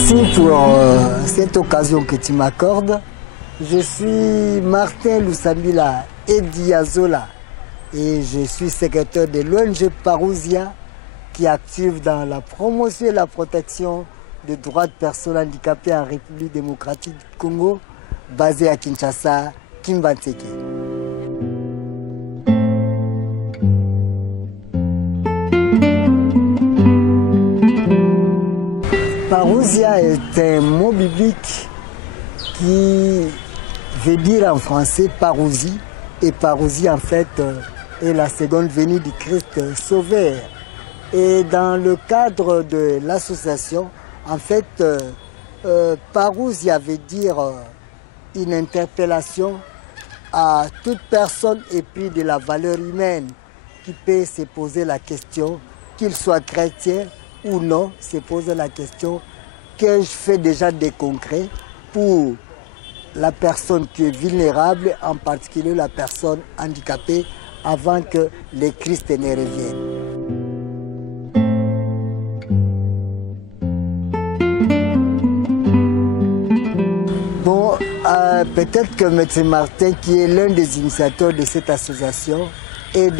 Merci pour cette occasion que tu m'accordes. Je suis Martin Lusambila Ediazola et je suis secrétaire de l'ONG Parousia qui est active dans la promotion et la protection des droits de personnes handicapées en République démocratique du Congo, basée à Kinshasa, Kimbantseke. Parousia est un mot biblique qui veut dire en français parousie, et parousie en fait est la seconde venue du Christ sauveur. Et dans le cadre de l'association, en fait, parousia veut dire une interpellation à toute personne épris de la valeur humaine qui peut se poser la question, qu'il soit chrétien ou non, se poser la question, que je fais déjà des concrets pour la personne qui est vulnérable, en particulier la personne handicapée, avant que le Christ ne revienne. Bon, peut-être que M. Martin, qui est l'un des initiateurs de cette association, est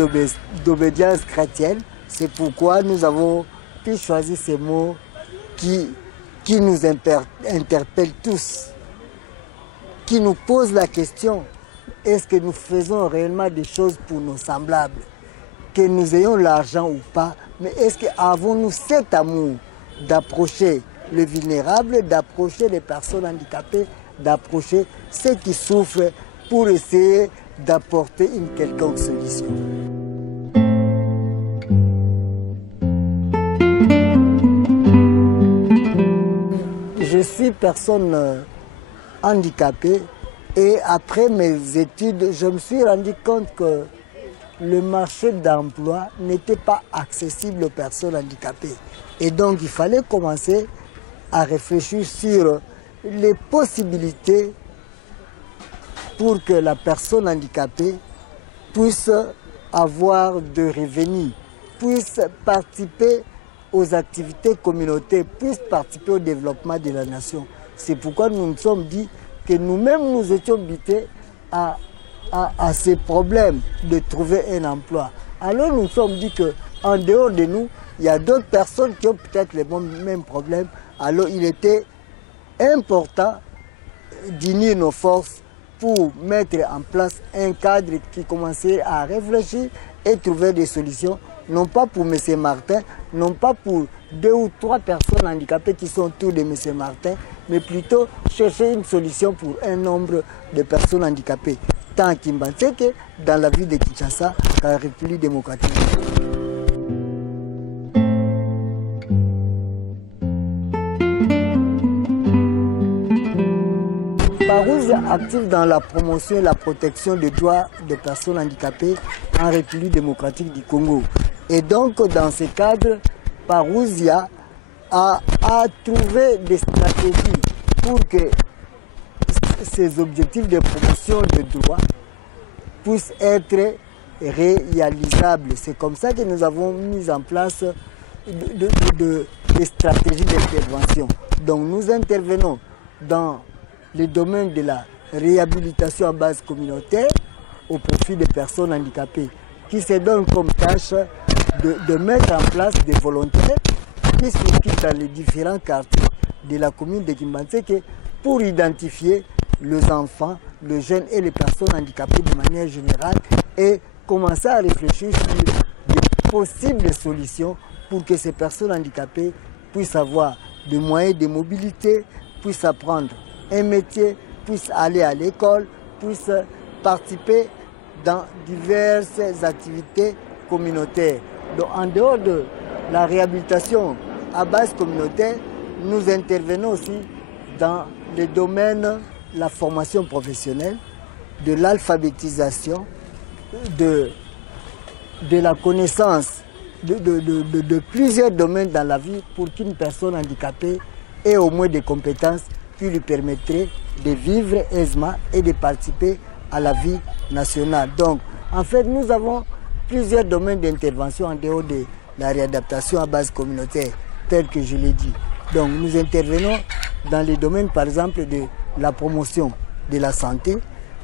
d'obédience chrétienne. C'est pourquoi nous avons pu choisir ces mots qui nous interpellent tous, qui nous posent la question, est-ce que nous faisons réellement des choses pour nos semblables? Que nous ayons l'argent ou pas, mais est-ce qu'avons-nous cet amour d'approcher les vulnérables, d'approcher les personnes handicapées, d'approcher ceux qui souffrent pour essayer d'apporter une quelconque solution? Je suis personne handicapée et après mes études, je me suis rendu compte que le marché d'emploi n'était pas accessible aux personnes handicapées. Et donc il fallait commencer à réfléchir sur les possibilités pour que la personne handicapée puisse avoir de revenus, puisse participer aux activités communautaires, puissent participer au développement de la nation. C'est pourquoi nous nous sommes dit que nous-mêmes nous étions butés à ces problèmes de trouver un emploi. Alors nous nous sommes dit qu'en dehors de nous, il y a d'autres personnes qui ont peut-être les mêmes problèmes. Alors il était important d'unir nos forces pour mettre en place un cadre qui commençait à réfléchir et trouver des solutions, non pas pour M. Martin, non pas pour 2 ou 3 personnes handicapées qui sont autour de M. Martin, mais plutôt chercher une solution pour un nombre de personnes handicapées, tant à Kimbantseke que dans la ville de Kinshasa, dans la République démocratique. Parousia active dans la promotion et la protection des droits des personnes handicapées en République démocratique du Congo. Et donc, dans ce cadre, Parousia a trouvé des stratégies pour que ces objectifs de promotion de droits puissent être réalisables. C'est comme ça que nous avons mis en place des stratégies d'intervention. Donc, nous intervenons dans le domaine de la réhabilitation à base communautaire au profit des personnes handicapées, qui se donnent comme tâche de mettre en place des volontaires qui s'occupent dans les différents quartiers de la commune de Kimbantseke pour identifier les enfants, les jeunes et les personnes handicapées de manière générale et commencer à réfléchir sur des possibles solutions pour que ces personnes handicapées puissent avoir des moyens de mobilité, puissent apprendre un métier, puissent aller à l'école, puissent participer dans diverses activités communautaires. Donc, en dehors de la réhabilitation à base communautaire, nous intervenons aussi dans les domaines de la formation professionnelle, de l'alphabétisation, de la connaissance de plusieurs domaines dans la vie pour qu'une personne handicapée ait au moins des compétences qui lui permettraient de vivre aisément et de participer à la vie nationale. Donc, en fait, nous avons plusieurs domaines d'intervention en dehors de la réadaptation à base communautaire, tel que je l'ai dit. Donc nous intervenons dans les domaines par exemple de la promotion de la santé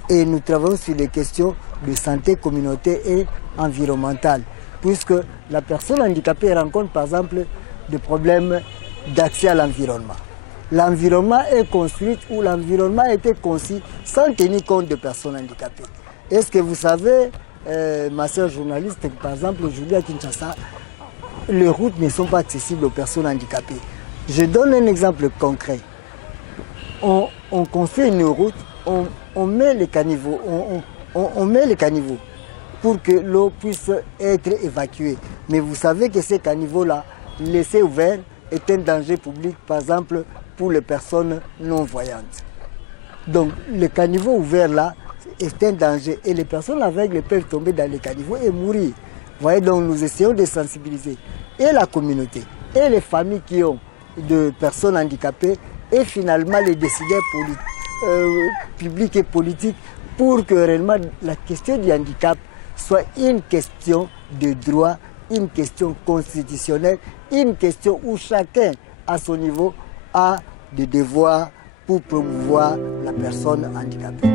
et nous travaillons sur les questions de santé communautaire et environnementale, puisque la personne handicapée rencontre par exemple des problèmes d'accès à l'environnement. L'environnement est construit ou l'environnement a été conçu sans tenir compte de personnes handicapées. Est-ce que vous savez, ma sœur journaliste, que par exemple aujourd'hui à Kinshasa, les routes ne sont pas accessibles aux personnes handicapées. Je donne un exemple concret. On construit une route, on met les caniveaux, on met les caniveaux pour que l'eau puisse être évacuée. Mais vous savez que ces caniveaux-là, laissés ouverts, est un danger public, par exemple, pour les personnes non-voyantes. Donc, le caniveau ouvert là est un danger et les personnes aveugles peuvent tomber dans les caniveaux et mourir. Vous voyez, donc nous essayons de sensibiliser et la communauté et les familles qui ont de personnes handicapées et finalement les décideurs publics et politiques pour que réellement la question du handicap soit une question de droit, une question constitutionnelle, une question où chacun à son niveau a des devoirs pour promouvoir la personne handicapée.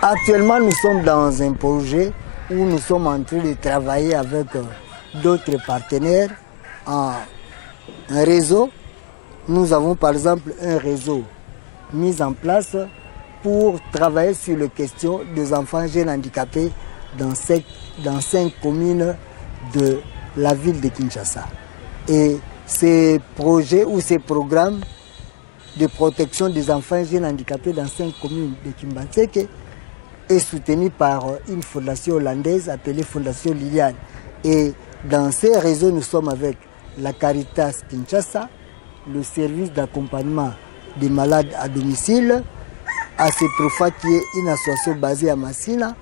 Actuellement, nous sommes dans un projet où nous sommes en train de travailler avec d'autres partenaires en un réseau. Nous avons par exemple un réseau mis en place pour travailler sur les questions des enfants jeunes handicapés dans 5 communes de la ville de Kinshasa. Et ces projets ou ces programmes de protection des enfants jeunes handicapés dans 5 communes de Kimbanseke est soutenu par une fondation hollandaise appelée Fondation Liliane. Et dans ces réseaux, nous sommes avec la Caritas Kinshasa, le service d'accompagnement des malades à domicile, à CEPROFA qui est une association basée à Massina,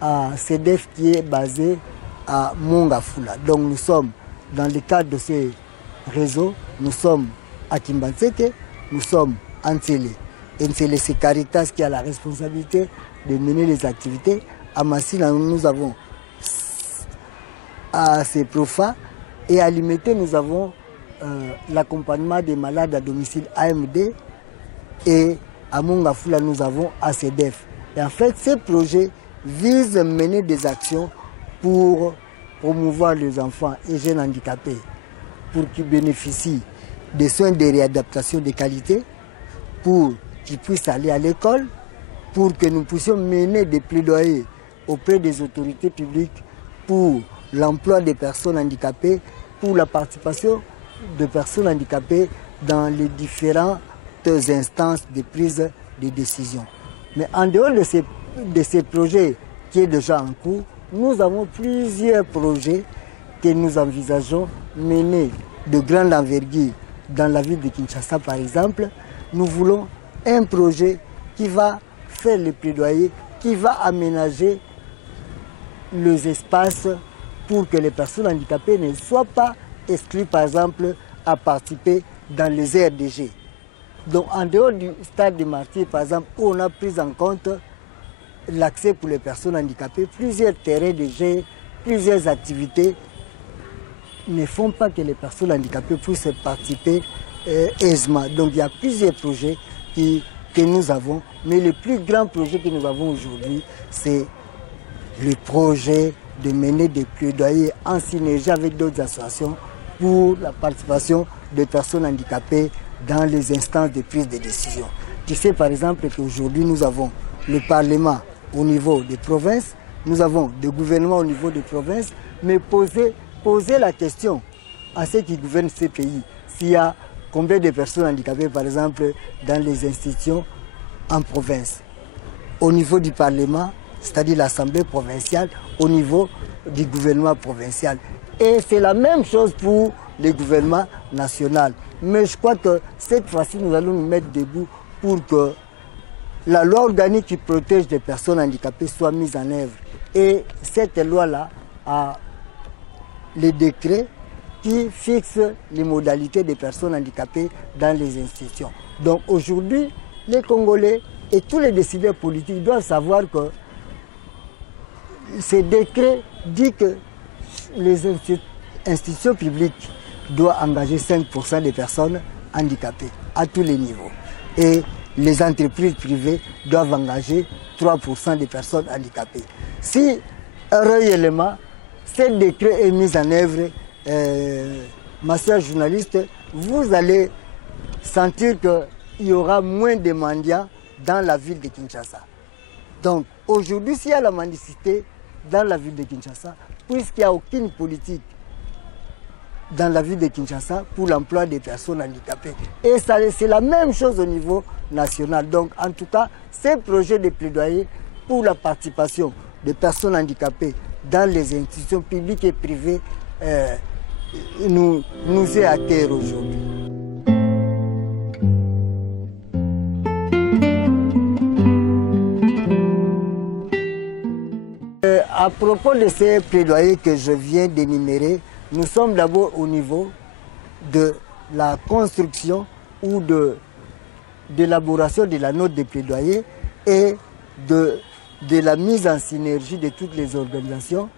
à CEDEF qui est basée à Mongafula. Donc nous sommes dans le cadre de ces réseaux, nous sommes à Kimbanseke, nous sommes à Ntsele. Et Ntsele, c'est Caritas qui a la responsabilité de mener les activités. À Massina, nous avons à CEPROFA et à Limité, nous avons l'accompagnement des malades à domicile AMD et à Mongafula, nous avons ACDF. Et en fait, ces projets visent à mener des actions pour promouvoir les enfants et jeunes handicapés pour qu'ils bénéficient des soins de réadaptation de qualité, pour qu'ils puissent aller à l'école, pour que nous puissions mener des plaidoyers auprès des autorités publiques pour l'emploi des personnes handicapées, pour la participation de personnes handicapées dans les différentes instances de prise de décision. Mais en dehors de ces projets qui est déjà en cours, nous avons plusieurs projets que nous envisageons mener de grande envergure dans la ville de Kinshasa par exemple. Nous voulons un projet qui va faire le plaidoyer, qui va aménager les espaces pour que les personnes handicapées ne soient pas exclues par exemple à participer dans les RDG. Donc en dehors du stade des martyrs par exemple, où on a pris en compte l'accès pour les personnes handicapées, plusieurs terrains de jeu, plusieurs activités ne font pas que les personnes handicapées puissent participer aisément. Donc il y a plusieurs projets que nous avons, mais le plus grand projet que nous avons aujourd'hui, c'est le projet de mener des plaidoyers en synergie avec d'autres associations pour la participation des personnes handicapées dans les instances de prise de décision. Tu sais par exemple qu'aujourd'hui nous avons le Parlement au niveau des provinces, nous avons des gouvernements au niveau des provinces, mais poser la question à ceux qui gouvernent ces pays, s'il y a combien de personnes handicapées par exemple dans les institutions en province, au niveau du Parlement, c'est-à-dire l'Assemblée provinciale, au niveau du gouvernement provincial. Et c'est la même chose pour le gouvernement national. Mais je crois que cette fois-ci, nous allons nous mettre debout pour que la loi organique qui protège les personnes handicapées soit mise en œuvre. Et cette loi-là a les décrets qui fixent les modalités des personnes handicapées dans les institutions. Donc aujourd'hui, les Congolais et tous les décideurs politiques doivent savoir que ce décret dit que les institutions publiques doivent engager 5% des personnes handicapées à tous les niveaux. Et les entreprises privées doivent engager 3% des personnes handicapées. Si réellement ce décret est mis en œuvre, ma chère journaliste, vous allez sentir qu'il y aura moins de mendiants dans la ville de Kinshasa. Donc aujourd'hui, s'il y a la mendicité dans la ville de Kinshasa, puisqu'il n'y a aucune politique dans la ville de Kinshasa pour l'emploi des personnes handicapées. Et c'est la même chose au niveau national. Donc en tout cas, ces projets de plaidoyer pour la participation des personnes handicapées dans les institutions publiques et privées nous est à cœur aujourd'hui. À propos de ces plaidoyers que je viens d'énumérer, nous sommes d'abord au niveau de la construction ou de l'élaboration de la note de plaidoyer et de la mise en synergie de toutes les organisations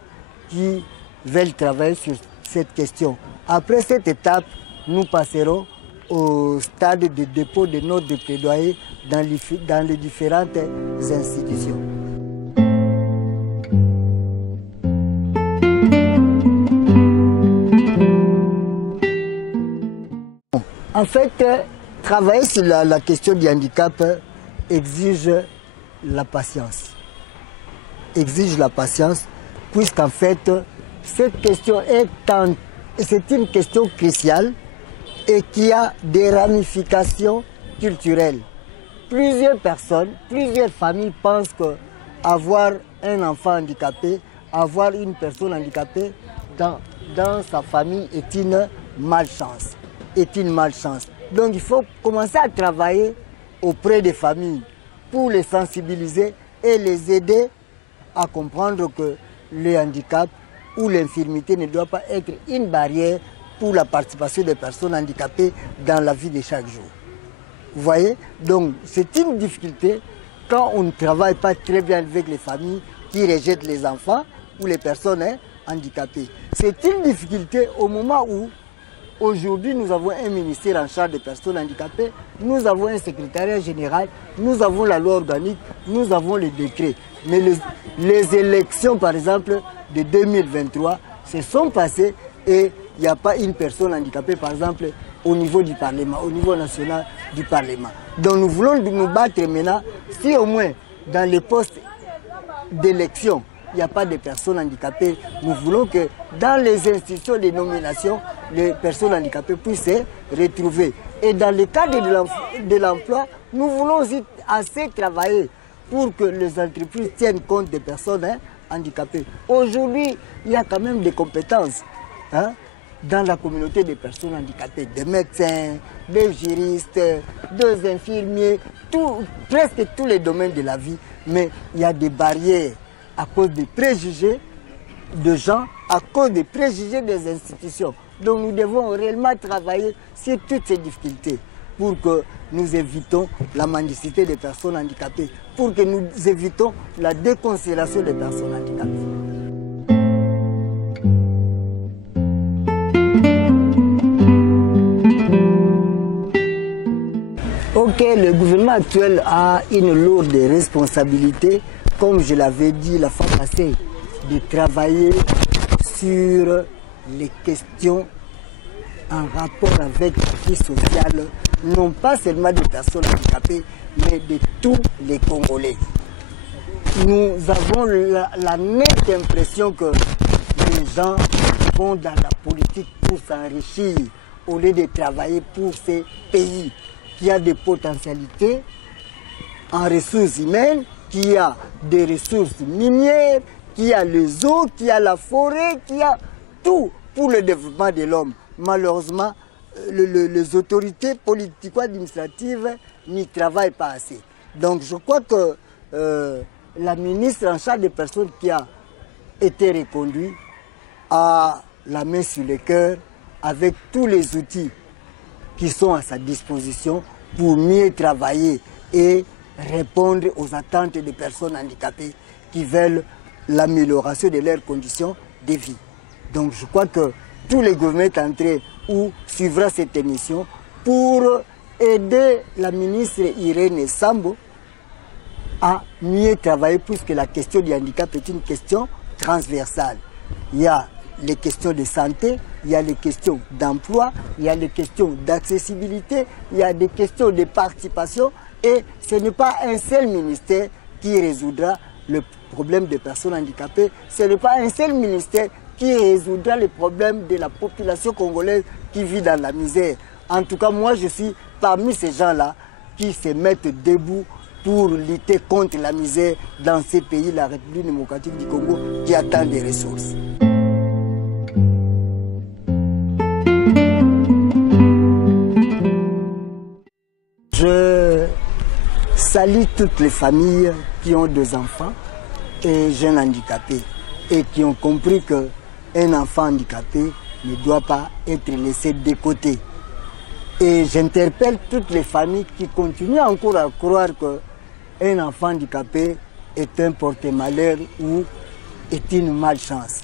qui veulent travailler sur cette question. Après cette étape, nous passerons au stade de dépôt de notes de plaidoyer dans les différentes institutions. En fait, travailler sur la question du handicap exige la patience. Exige la patience, puisqu'en fait, cette question c'est une question cruciale et qui a des ramifications culturelles. Plusieurs personnes, plusieurs familles pensent qu'avoir un enfant handicapé, avoir une personne handicapée dans sa famille est une malchance. Donc il faut commencer à travailler auprès des familles pour les sensibiliser et les aider à comprendre que le handicap ou l'infirmité ne doit pas être une barrière pour la participation des personnes handicapées dans la vie de chaque jour. Vous voyez? Donc c'est une difficulté quand on ne travaille pas très bien avec les familles qui rejettent les enfants ou les personnes handicapées. C'est une difficulté au moment où aujourd'hui, nous avons un ministère en charge des personnes handicapées, nous avons un secrétariat général, nous avons la loi organique, nous avons les décrets. Mais les élections, par exemple, de 2023 se sont passées et il n'y a pas une personne handicapée, par exemple, au niveau du Parlement, au niveau national du Parlement. Donc nous voulons nous battre maintenant, si au moins dans les postes d'élection, il n'y a pas de personnes handicapées. Nous voulons que dans les institutions de nomination, les personnes handicapées puissent se retrouver. Et dans le cadre de l'emploi, nous voulons aussi assez travailler pour que les entreprises tiennent compte des personnes handicapées. Aujourd'hui, il y a quand même des compétences dans la communauté des personnes handicapées, des médecins, des juristes, des infirmiers, presque tous les domaines de la vie. Mais il y a des barrières à cause des préjugés de gens, à cause des préjugés des institutions. Donc nous devons réellement travailler sur toutes ces difficultés pour que nous évitons la mendicité des personnes handicapées, pour que nous évitons la déconsidération des personnes handicapées. Ok, le gouvernement actuel a une lourde responsabilité, comme je l'avais dit la fois passée, de travailler sur les questions en rapport avec la vie sociale, non pas seulement des personnes handicapées, mais de tous les Congolais. Nous avons la nette impression que les gens vont dans la politique pour s'enrichir au lieu de travailler pour ces pays qui a des potentialités en ressources humaines, qui a des ressources minières, qui a les eaux, qui a la forêt, qui a tout pour le développement de l'homme. Malheureusement, les autorités politico-administratives n'y travaillent pas assez. Donc je crois que la ministre en charge des personnes qui a été reconduite a la main sur le cœur avec tous les outils qui sont à sa disposition pour mieux travailler et répondre aux attentes des personnes handicapées qui veulent l'amélioration de leurs conditions de vie. Donc je crois que tous les gouvernements entrés ou suivra cette émission pour aider la ministre Irène Sambo à mieux travailler, puisque la question du handicap est une question transversale. Il y a les questions de santé, il y a les questions d'emploi, il y a les questions d'accessibilité, il y a des questions de participation, et ce n'est pas un seul ministère qui résoudra le problème des personnes handicapées, ce n'est pas un seul ministère qui résoudra les problèmes de la population congolaise qui vit dans la misère. En tout cas, moi, je suis parmi ces gens-là qui se mettent debout pour lutter contre la misère dans ces pays, la République démocratique du Congo, qui attend des ressources. Je salue toutes les familles qui ont des enfants et jeunes handicapés et qui ont compris qu'un enfant handicapé ne doit pas être laissé de côté. Et j'interpelle toutes les familles qui continuent encore à croire qu'un enfant handicapé est un porte-malheur ou est une malchance.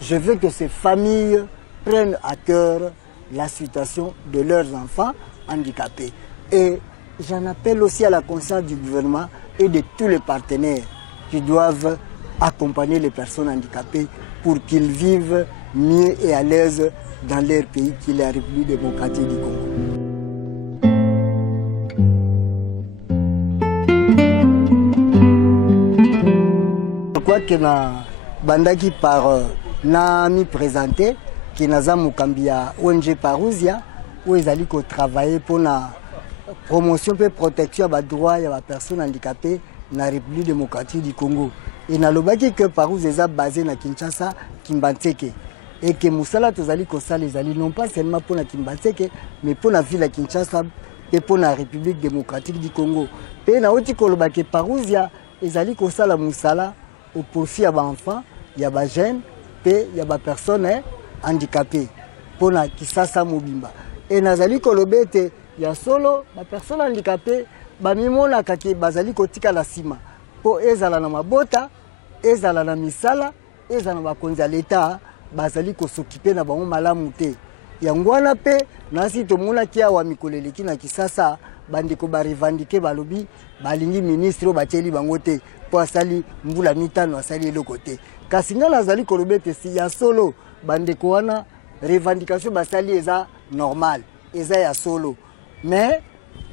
Je veux que ces familles prennent à cœur la situation de leurs enfants handicapés. Et j'en appelle aussi à la conscience du gouvernement et de tous les partenaires qui doivent accompagner les personnes handicapées pour qu'ils vivent mieux et à l'aise dans leur pays qui est la République démocratique du Congo. Je crois que na bandaki par Nami présenté qui naza mukambia ONG Parousia où ils allaient travailler pour la promotion et protection des droits des personnes handicapées dans la République démocratique du Congo. Et na lobaki que Parousia est basé na Kinshasa, Kimbantseke. Et que Moussala tozali kosala ezali non pas seulement pour la Kimbantseke, mais pour la ville de Kinshasa et pour la République démocratique du Congo. Et na oti kolobaki Parousia ezali kosala Moussala au profit des enfants, il y a des jeunes, et il y a des personnes handicapées pour la Kisasa Mobimba. Et nazali kolobete il y a solo des personnes handicapées, bamimona kaki bazali kotika la sima pour ezala na mabota, ezala na misala, ezala na bakonzi l'État, bazali ko s'occuper na bango malamu te. Yango wana pe nasi tomona kia wa mikoleleki na Kisasa bandeko ba revendiquer balobi balingi ministre bateli bango te po asali mbula mitano asali eloko te. Kasi nga nazali kolobete si ya solo bandeko wana revendication basali eza normal, eza ya solo. Mais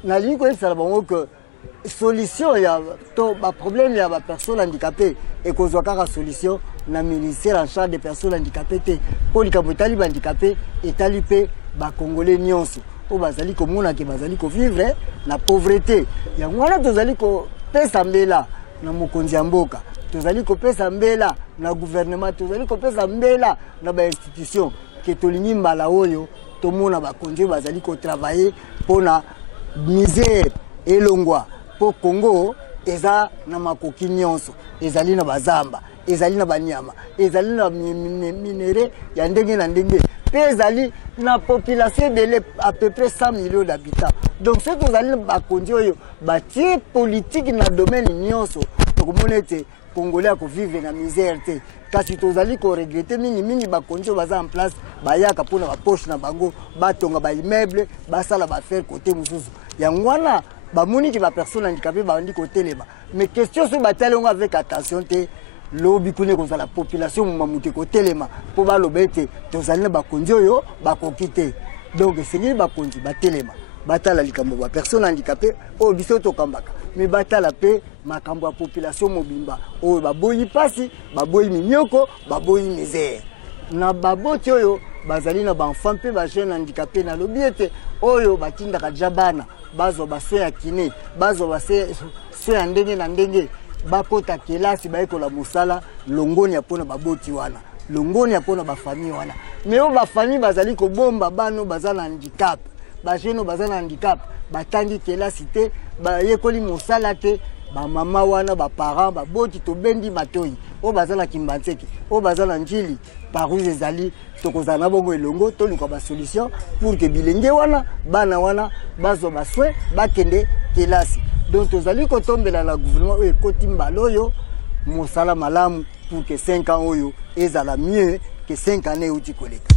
nalingi ko esala bango que solution ya to ba problème ya ba personnes handicapées et kozwa kaka solution na ministère en charge des personnes handicapées te po likambo etali ba handicapé etali pe ba congolais nyonso o bazali komona ke bazali ko vivre na pauvreté yango wana tozali ko pesa mbela na mokonzi ya mboka, tozali ko pesa mbela na gouvernement, tozali ko pesa mbela na ba institution ke tolingi mbala oyo tomona ba konzi bazali ko travailler pona misère elongwa po Congo eza na makoki nyonso, ezali na bazamba, ezali na banyama, ezali na minéraux ya ndenge na ndenge, pe ezali na population de à peu près 100 millions d'habitants. Donc ce que ezali ba konzi oyo batie politique na domaine nyonso tokomona ete Congolais ko vivre na misère te. Kasi tozali ko regretter mingi bakonzi baza en place bayaka pona ba poche na bango batonga ba immeuble basala ba faire côté mususu yango wana bamoni ki ba personne handicapée bandi côté leba. Mais question sur batalon avec attention te lobi kune ko la population mamuti côté lema po ba lobete tozali na bakonzi oyo bakokite. Donc c'est bakonzi batelema batala likambo ba personne handicapée o biso to kambaka mais batala pe makambo ya population mobimba o baboyi pasi baboyi minyoko baboyi misère na baboti oyo bazali na enfant pe ba jeune handicapé na lobiete oyo batinda ka jabana bazo baso ya kiné bazo base so ya ndenge na ndenge bakota kelasi baikola musala longoni apona baboti wana longoni apona ba famille wana mais o ba famille bazali ko bomba bano bazana handicap ba jeune bazana handicap batangi kelasi te ba yekoli musala te ba mama wana ba parents ba boti to bendi matoi o bazana Kimbantseke o bazana njili Parousia ezali tokozana bongo elongo to luka ba solution pour que bilenge wana bana wana bazo ba soin bakende kelasi. Donc tozali ko tombela la gouvernement o ekoti mbaloyo mosala malamu pour que 5 ans oyo ezala mieux que 5 années uti koleka.